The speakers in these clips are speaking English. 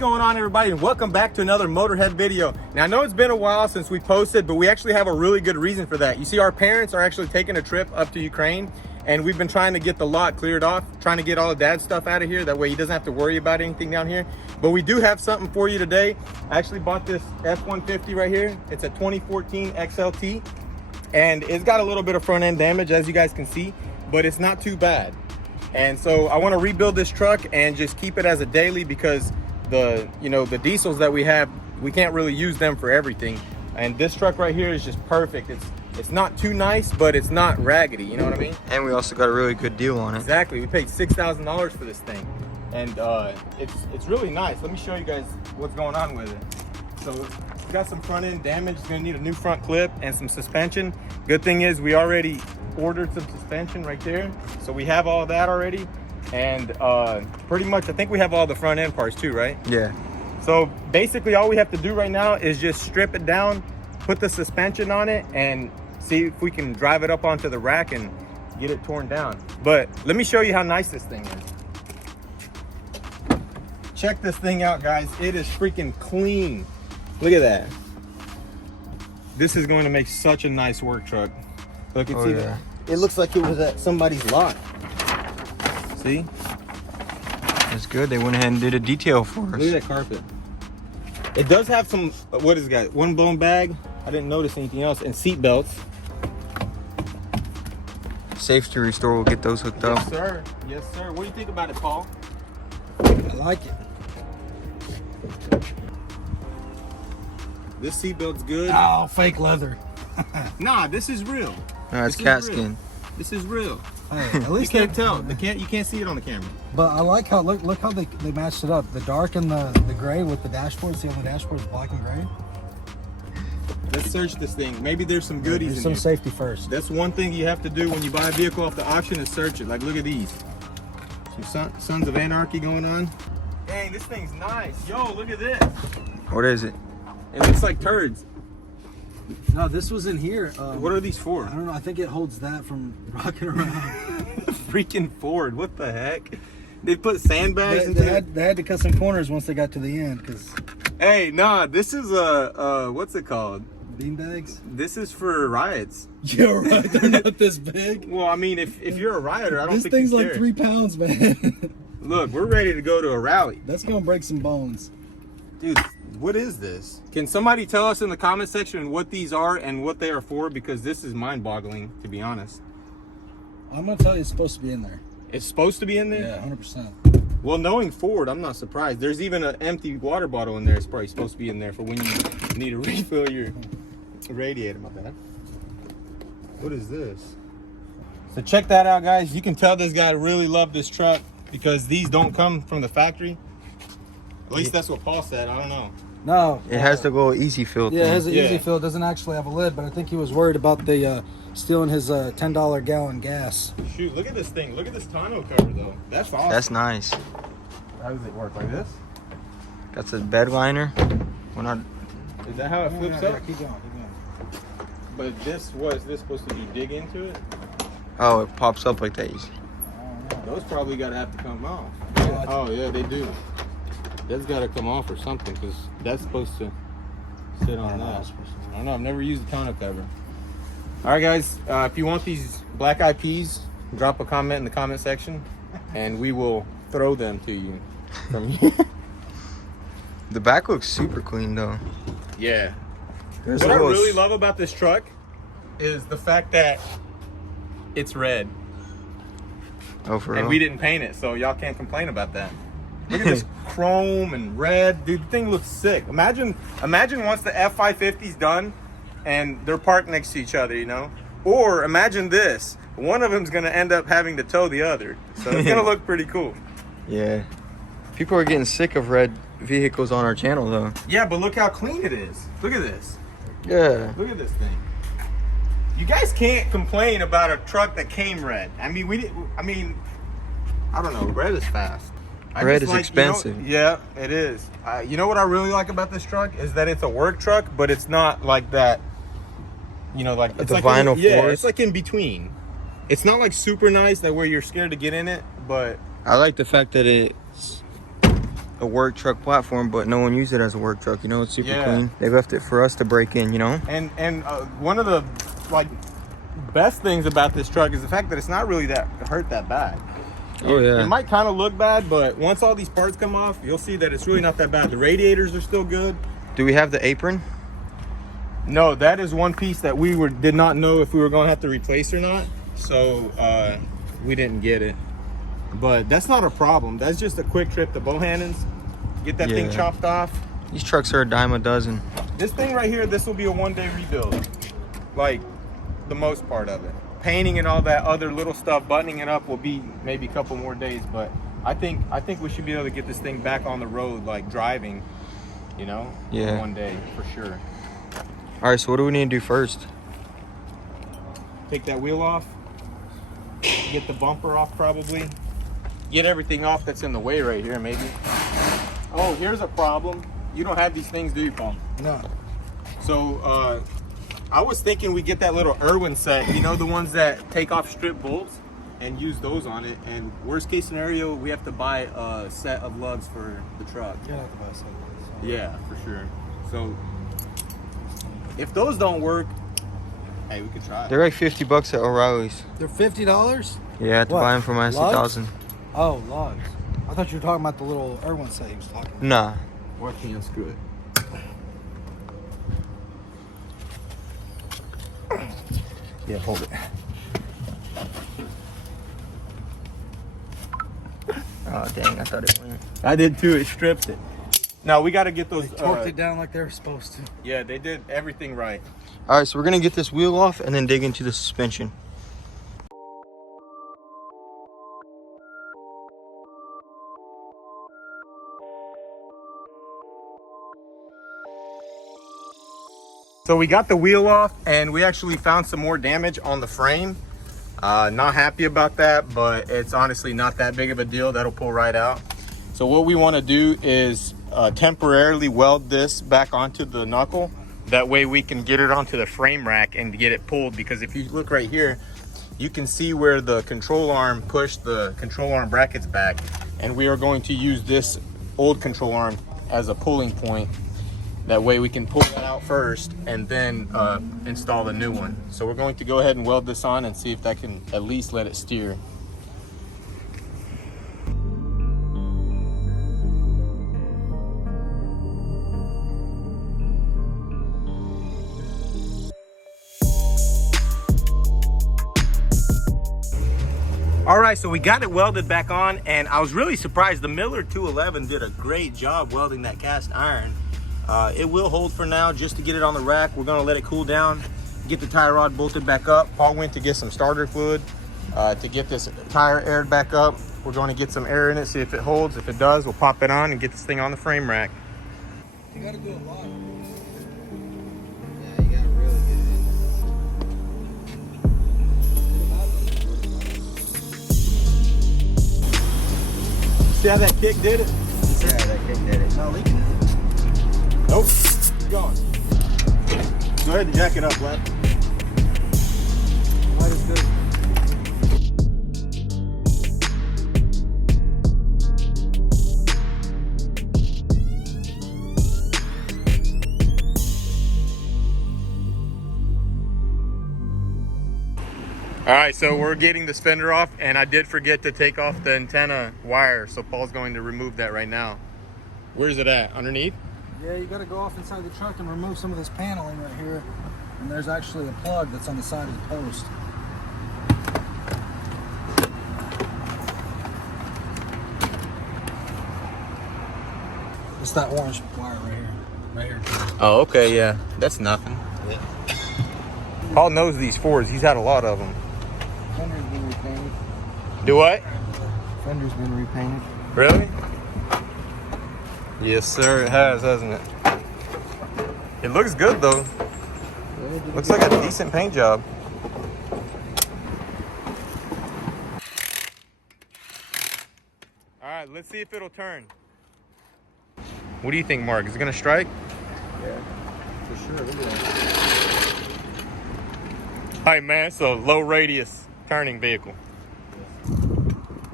going on, everybody, and welcome back to another Motorhead video. Now I know it's been a while since we posted, but we actually have a really good reason for that. You see, our parents are actually taking a trip up to Ukraine, and we've been trying to get the lot cleared off, trying to get all of Dad's stuff out of here, that way he doesn't have to worry about anything down here. But we do have something for you today. I actually bought this F-150 right here. It's a 2014 XLT, and it's got a little bit of front end damage, as you guys can see, but it's not too bad. And so I want to rebuild this truck and just keep it as a daily, because the diesels that we have, we can't really use them for everything. And this truck right here is just perfect. It's not too nice, but it's not raggedy, you know what I mean? And we also got a really good deal on it. Exactly. We paid $6,000 for this thing, and it's really nice. Let me show you guys what's going on with it. So it's got some front end damage. It's gonna need a new front clip and some suspension. Good thing is we already ordered some suspension right there, so we have all that already. And pretty much I think we have all the front end parts too, right? Yeah. So basically all we have to do right now is just strip it down, put the suspension on it, and see if we can drive it up onto the rack and get it torn down. But let me show you how nice this thing is. Check this thing out, guys. It is freaking clean. Look at that. This is going to make such a nice work truck. Look, it's it looks like it was at somebody's lot. See? That's good. They went ahead and did a detail for us. Look at that carpet. It does have some, what is that? One blown bag. I didn't notice anything else. And seat belts. Safety Restore will get those hooked up. Yes, sir. Yes, sir. What do you think about it, Paul? I like it. This seat belt's good. Oh, fake leather. Nah, this is real. No, it's cat skin. This is real. Hey, at least you can't tell. You can't see it on the camera. But I like how look how they matched it up. The dark and the gray with the dashboard. See, on the dashboard is black and gray. Let's search this thing. Maybe there's some goodies in some here. safety first. That's one thing you have to do when you buy a vehicle off the auction, is search it. Like, look at these. Some Sons of Anarchy going on. Dang, this thing's nice. Yo, look at this. What is it? It looks like turds. No, this was in here. What are these for? I don't know. I think it holds that from rocking around. Freaking Ford. What the heck? They put sandbags in there. They had to cut some corners once they got to the end, because. Hey, nah, this is what's it called? Beanbags? This is for riots. You're right, they're not this big. Well, I mean, if you're a rioter, I don't think this thing's you like care. 3 pounds, man. Look, we're ready to go to a rally. That's gonna break some bones. Dude, what is this? Can somebody tell us in the comment section what these are and what they are for? Because this is mind-boggling, to be honest. I'm gonna tell you, it's supposed to be in there. It's supposed to be in there? Yeah, 100%. Well, knowing Ford, I'm not surprised. There's even an empty water bottle in there. It's probably supposed to be in there for when you need to refill your radiator. My bad. What is this? So check that out, guys. You can tell this guy really loved this truck, because these don't come from the factory. At least that's what Paul said. I don't know. No. It has to go easy fill. Yeah, it has an Yeah. easy fill. It doesn't actually have a lid, but I think he was worried about the stealing his $10 gallon gas. Shoot, look at this thing. Look at this tonneau cover, though. That's awesome. That's nice. How does it work? Like this? Got the bed liner. We're not. Is that how it flips up? Yeah, keep going. But this, what is this supposed to be? Dig into it? Oh, it pops up like that. Those probably gotta have to come off. Yeah. Oh yeah, they do. That's gotta come off or something, because that's supposed to sit on that. I don't know. I've never used a tonneau cover. All right, guys. If you want these black eyed peas, drop a comment in the comment section, and we will throw them to you from here. The back looks super clean though. Yeah. There's What I a little really love about this truck is the fact that it's red. Oh, for And real? we didn't paint it, so y'all can't complain about that. Look at this chrome and red. Dude, the thing looks sick. Imagine once the F-150's done and they're parked next to each other, you know? Or imagine this. One of them's going to end up having to tow the other. So it's going to look pretty cool. Yeah. People are getting sick of red vehicles on our channel though. Yeah, but look how clean it is. Look at this. Yeah. Look at this thing. You guys can't complain about a truck that came red. I mean, I don't know. Red is fast. Red is expensive. Yeah, it is. You know what I really like about this truck is that it's a work truck, but it's not like that. You know, like it's the like vinyl yeah, floors? it's like in between. It's not like super nice that where you're scared to get in it, but I like the fact that it's a work truck platform, but no one used it as a work truck. You know, it's super Yeah. clean. They left it for us to break in, you know? And one of the like best things about this truck is the fact that it's not really that hurt that bad. Oh, yeah. It might kind of look bad, but once all these parts come off, you'll see that it's really not that bad. The radiators are still good. Do we have the apron? No, that is one piece that we did not know if we were going to have to replace or not. So we didn't get it. But that's not a problem. That's just a quick trip to Bohannon's. Get that thing Yeah. chopped off. These trucks are a dime a dozen. This thing right here, this will be a one-day rebuild. Like, the most part of it. Painting and all that other little stuff, buttoning it up will be maybe a couple more days. But I think we should be able to get this thing back on the road, like driving, you know? Yeah. In one day, for sure. All right, so what do we need to do first? Take that wheel off. Get the bumper off probably. Get everything off that's in the way right here, maybe. Oh, here's a problem. You don't have these things, do you, Paul? No. So, I was thinking we get that little Irwin set, you know, the ones that take off strip bolts and use those on it. And worst case scenario, we have to buy a set of lugs for the truck. You don't have to buy a set of those. Yeah, for sure. So, if those don't work, hey, we could try it. They're like 50 bucks at O'Reilly's. They're $50? Yeah, I had to What? buy them for my Lugs? S2000. Oh, logs. I thought you were talking about the little Irwin set he was talking about. Nah. Or I can't screw it. Yeah, hold it. Oh, dang, I thought it went. I did too. It stripped it. Now we got to get those. They torqued it down like they were supposed to. Yeah, they did everything right. All right, so we're going to get this wheel off and then dig into the suspension. So we got the wheel off, and we actually found some more damage on the frame. Not happy about that, but it's honestly not that big of a deal. That'll pull right out. So what we want to do is temporarily weld this back onto the knuckle. That way we can get it onto the frame rack and get it pulled, because if you look right here, you can see where the control arm pushed the control arm brackets back, and we are going to use this old control arm as a pulling point. That way we can pull that out first and then install the new one. So we're going to go ahead and weld this on and see if that can at least let it steer. All right, so we got it welded back on, and I was really surprised. The Miller 211 did a great job welding that cast iron. It will hold for now just to get it on the rack. We're gonna let it cool down, get the tie rod bolted back up. Paul went to get some starter fluid to get this tire aired back up. We're going to get some air in it, see if it holds. If it does, we'll pop it on and get this thing on the frame rack. You gotta do a lot. Yeah, you got to really get it See how that kick did it? in. Yeah, that kick did it. No leaking. Nope. Keep going. Go ahead and jack it up, Lad. Light is good. All right, so we're getting the fender off, and I did forget to take off the antenna wire, so Paul's going to remove that right now. Where's it at? Underneath? Yeah, you gotta go off inside the truck and remove some of this paneling right here. And there's actually a plug that's on the side of the post. It's that orange wire right here. Right here. Oh, okay, yeah. That's nothing. Yeah. Paul knows these Fords. He's had a lot of them. Fender's been repainted. Do what? Fender's been repainted. Really? Yes, sir, it has, hasn't it? It looks good, though. Looks like a decent paint job. All right, let's see if it'll turn. What do you think, Mark? Is it gonna strike? Yeah, for sure. Look at that. Hey man, it's a low radius turning vehicle.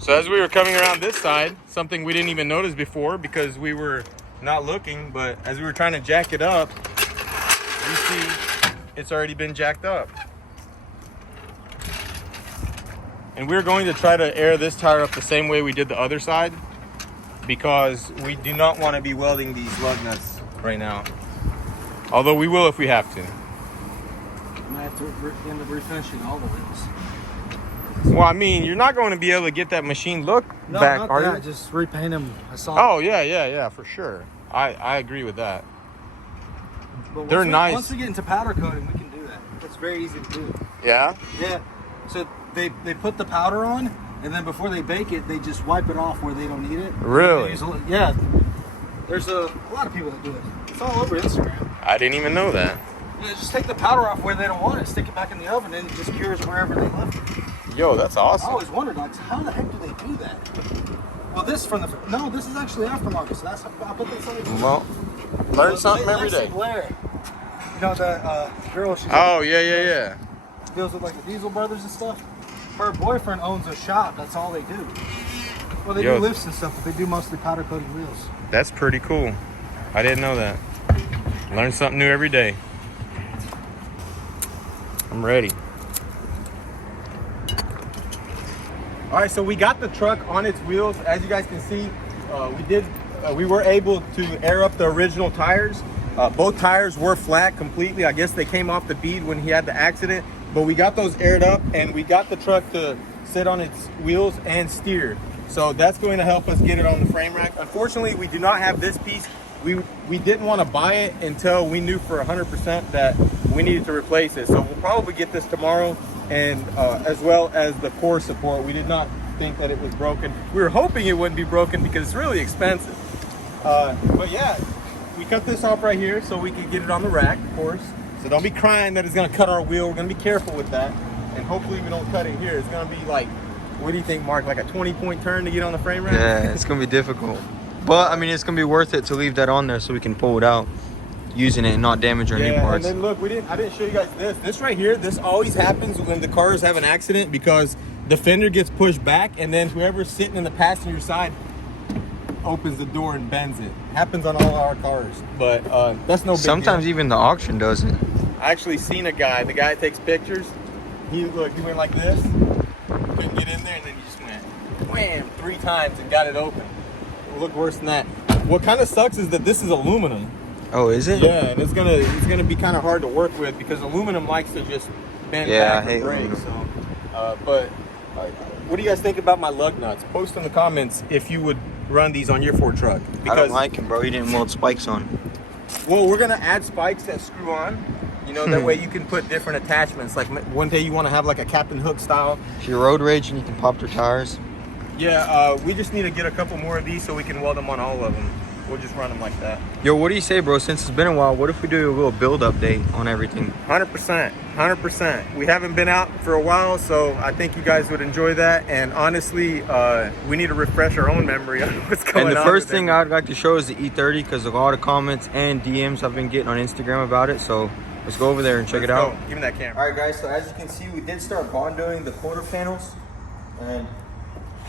So as we were coming around this side, something we didn't even notice before because we were not looking, but as we were trying to jack it up, you see it's already been jacked up. And we're going to try to air this tire up the same way we did the other side because we do not want to be welding these lug nuts right now. Although we will if we have to. I might have to end up refinishing all the wheels. Well, I mean, you're not going to be able to get that machine look back, not are that. you? Just repaint them. I saw. Oh, yeah, for sure. I agree with that. But They're nice. Once we get into powder coating, we can do that. It's very easy to do. Yeah? Yeah. So they put the powder on, and then before they bake it, they just wipe it off where they don't need it. Really? Yeah. There's a lot of people that do it. It's all over Instagram. I didn't even know that. Yeah, just take the powder off where they don't want it, stick it back in the oven, and it just cures wherever they left it. Yo, that's I awesome. always wondered, like, how the heck do they do that? Well, this this is actually aftermarket, so that's I put this on the. Well, learn something every day. Blair. You know that girl? She's Oh, yeah. deals with like the Diesel Brothers and stuff. Her boyfriend owns a shop. That's all they do. Well, they Yo. do lifts and stuff, but they do mostly powder coated wheels. That's pretty cool. I didn't know that. Learn something new every day. I'm ready. All right, so we got the truck on its wheels. As you guys can see, we were able to air up the original tires. Both tires were flat completely. I guess they came off the bead when he had the accident, but we got those aired up and we got the truck to sit on its wheels and steer. So that's going to help us get it on the frame rack. Unfortunately, we do not have this piece. We didn't want to buy it until we knew for 100% that we needed to replace it. So we'll probably get this tomorrow, and as well as the core support. We did not think that it was broken. We were hoping it wouldn't be broken because it's really expensive. But yeah, we cut this off right here so we can get it on the rack, of course. So don't be crying that it's gonna cut our wheel. We're gonna be careful with that. And hopefully we don't cut it here. It's gonna be like, what do you think, Mark? Like a 20-point turn to get on the frame rack? Yeah, it's gonna be difficult. But I mean, it's gonna be worth it to leave that on there so we can pull it out, using it and not damage our new parts. And then look, I didn't show you guys this. This right here, this always happens when the cars have an accident because the fender gets pushed back and then whoever's sitting in the passenger side opens the door and bends it. Happens on all our cars, but that's no big Sometimes deal. even the auction does it. I actually seen a guy, the guy that takes pictures, he went like this, couldn't get in there, and then he just went wham 3 times and got it open. It looked worse than that. What kind of sucks is that this is aluminum. Oh, is it? Yeah, and it's gonna be kind of hard to work with because aluminum likes to just bend back and break. aluminum. So, what do you guys think about my lug nuts? Post in the comments if you would run these on your Ford truck. I don't like him, bro. He didn't weld spikes on. Well, we're gonna add spikes that screw on. You know, that way you can put different attachments. Like one day you want to have like a Captain Hook style. If you're road raging, you can pop their tires. Yeah, we just need to get a couple more of these so we can weld them on all of them. We'll just run them like that. Yo, what do you say, bro? Since it's been a while, what if we do a little build update on everything? 100%, 100%. We haven't been out for a while, so I think you guys would enjoy that. And honestly, we need to refresh our own memory on what's going on. And the first thing I'd like to show is the E30 because a lot of comments and DMs I've been getting on Instagram about it. So let's go over there and check it out. Give me that camera. All right, guys. So as you can see, we did start bondoing the quarter panels, and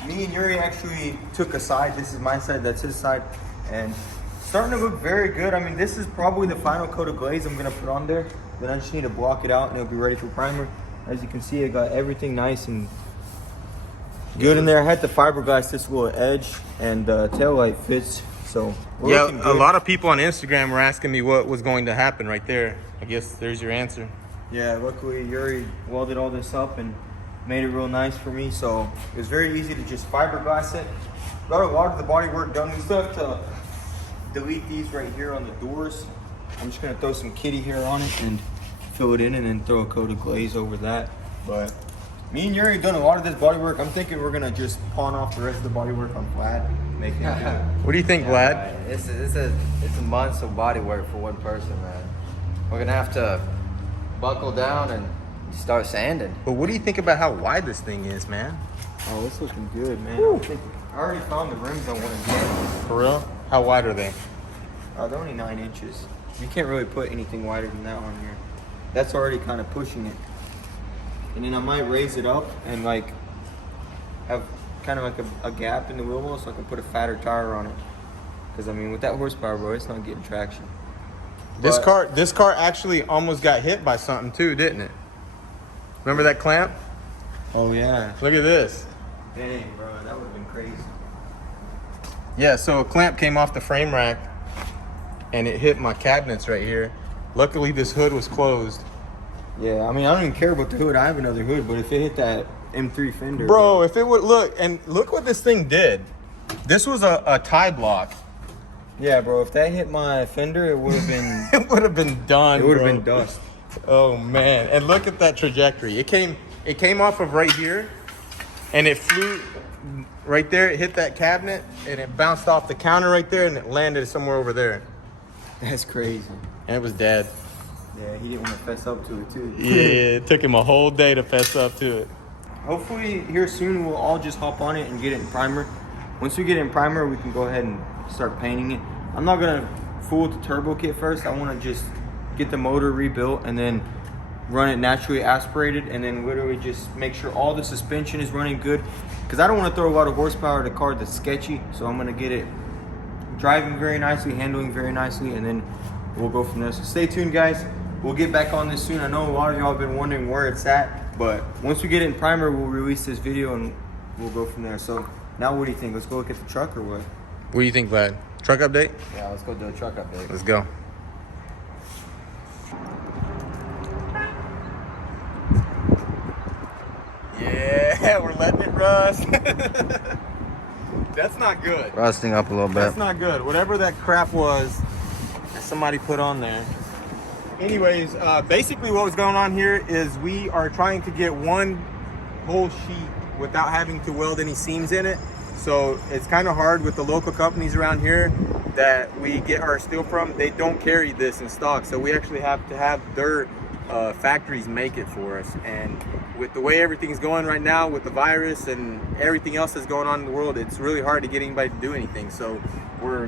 me and Yuri actually took a side. This is my side. That's his side. And starting to look very good. I mean, this is probably the final coat of glaze I'm gonna put on there. Then I just need to block it out and it'll be ready for primer. As you can see, I got everything nice and good in there. I had to fiberglass this little edge, and the tail light fits. So we're looking Yeah, good. a lot of people on Instagram were asking me what was going to happen right there. I guess there's your answer. Yeah, luckily Yuri welded all this up and made it real nice for me. So it was very easy to just fiberglass it. Got a lot of the body work done. We still have to delete these right here on the doors. I'm just gonna throw some kitty hair on it and fill it in, and then throw a coat of glaze over that. But me and Yuri have done a lot of this body work. I'm thinking we're gonna just pawn off the rest of the body work on Vlad, make it good. What do you think, Vlad? Right. It's a months of body work for one person, man. We're gonna have to buckle down and start sanding. But what do you think about how wide this thing is, man? Oh, it's looking good, man. I already found the rims I want to get. For real? How wide are they? They're only 9 inches. You can't really put anything wider than that on here. That's already kind of pushing it. And then I might raise it up and like have kind of like a gap in the wheel well so I can put a fatter tire on it. Because I mean, with that horsepower, bro, it's not getting traction. This But- car actually almost got hit by something too, didn't it? Remember that clamp? Oh yeah. Look at this. Dang, bro, that would have been crazy. Yeah, so a clamp came off the frame rack and it hit my cabinets right here. Luckily, this hood was closed. Yeah, I mean, I don't even care about the hood. I have another hood, but if it hit that M3 fender, Bro, if it would look what this thing did. This was a tie block. yeah, bro, if that hit my fender, it would have been, It would have been done. it would have bro. been dust. Oh man! And look at that trajectory. It came off of right here, and it flew right there. It hit that cabinet, and it bounced off the counter right there, and it landed somewhere over there, That's crazy. and it was dead. Yeah, he didn't want to fess up to it too. Yeah, it took him a whole day to fess up to it. Hopefully here soon we'll all just hop on it and get it in primer. Once we get it in primer, we can go ahead and start painting it. I'm not gonna fool with the turbo kit first. I want to just get the motor rebuilt and then run it naturally aspirated, and then literally just make sure all the suspension is running good, because I don't want to throw a lot of horsepower at a car that's sketchy. So I'm gonna get it driving very nicely, handling very nicely, and then we'll go from there. So stay tuned, guys. We'll get back on this soon. I know a lot of y'all have been wondering where it's at, but once we get it in primer, we'll release this video and we'll go from there. So now what do you think? Let's go look at the truck or what? What do you think, Vlad? Truck update? Yeah, let's go do a truck update. Let's go. Yeah, we're letting it rust. That's not good. Rusting up a little bit. That's not good. Whatever that crap was that somebody put on there. Anyways, basically what was going on here is we are trying to get one whole sheet without having to weld any seams in it. So it's kind of hard with the local companies around here that we get our steel from. They don't carry this in stock. So we actually have to have their factories make it for us. And with the way everything's going right now with the virus and everything else that's going on in the world, it's really hard to get anybody to do anything. So we're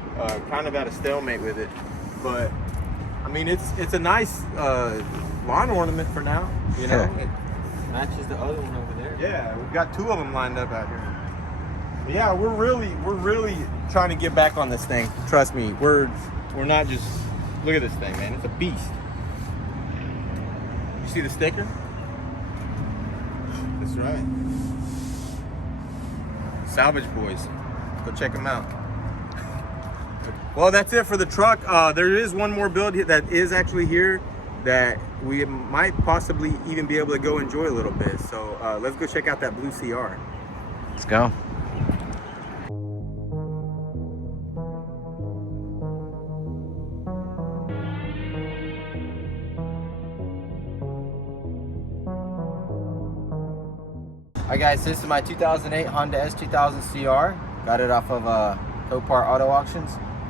kind of at a stalemate with it. But I mean, it's a nice lawn ornament for now, you know. It Matches the other one over there. Yeah, we've got two of them lined up out here. But yeah, we're really trying to get back on this thing. Trust me, we're not just, look at this thing, man. It's a beast. You see the sticker? That's right. Salvage Boys. Go check them out. Well, that's it for the truck. There is one more build that is actually here that we might possibly even be able to go enjoy a little bit. So let's go check out that blue CR. Let's go. Alright guys, this is my 2008 Honda S2000 CR. Got it off of Copart Auto Auctions.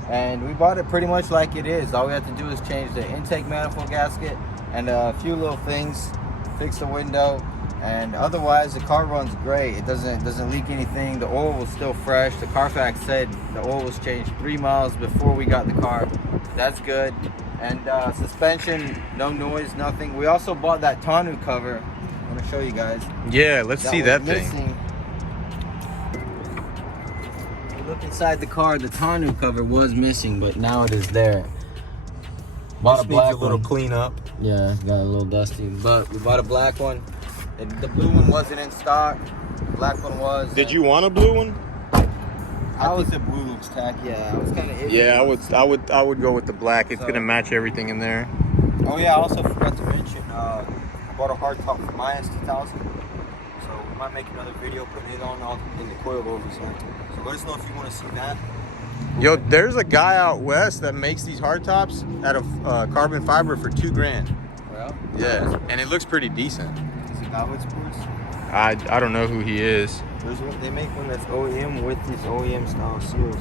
And we bought it pretty much like it is. All we have to do is change the intake manifold gasket and a few little things, fix the window, and otherwise the car runs great. It doesn't leak anything. The oil was still fresh. The Carfax said the oil was changed 3 miles before we got the car. That's good. And suspension, no noise, nothing. We also bought that tonneau cover. I'm gonna show you guys. Yeah, let's see that thing. Missing. Look inside the car, the tonneau cover was missing, but now it is there. Bought a black one. clean up. Yeah, got a little dusty, but we bought a black one. The blue one wasn't in stock. The black one was. Did you want a blue one? I think the blue looks tacky. Yeah, I was kind of. Yeah, I would go with the black. It's gonna match everything in there. Oh yeah, I also forgot to mention, I bought a hard top for my S2000. So we might make another video putting it on all in the coilovers. So let us know if you want to see that. Yo, there's a guy out west that makes these hardtops out of carbon fiber for $2,000. Well, Yeah, and it looks pretty decent. Is it Valid Sports? I don't know who he is. There's one, they make one that's OEM with these OEM style seals.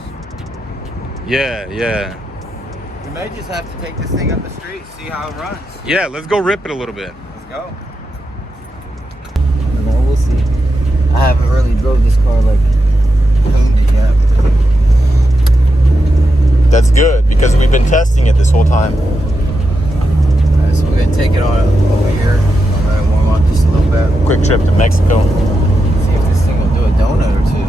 Yeah. we may just have to take this thing up the street, see how it runs. Yeah, let's go rip it a little bit. Let's go. I don't know, we'll see. I haven't really drove this car like cleaned it yet. That's good because we've been testing it this whole time. Alright, so we're gonna take it on over here. I'm gonna warm up just a little bit. Quick trip to Mexico. See if this thing will do a donut or two.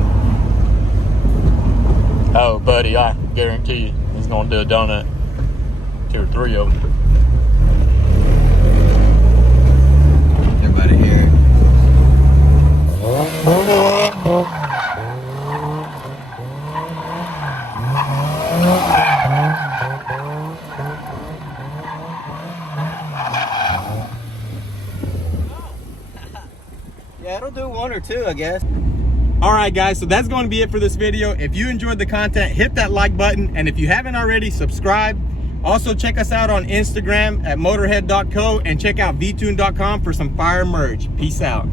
buddy, I guarantee you, he's gonna do a donut. 2 or 3 of them. Everybody here. Yeah, it'll do 1 or 2, I guess. All right, guys, so that's going to be it for this video. If you enjoyed the content, hit that like button. And if you haven't already, subscribe. Also, check us out on Instagram at motorhead.co and check out vtune.com for some fire merch. Peace out.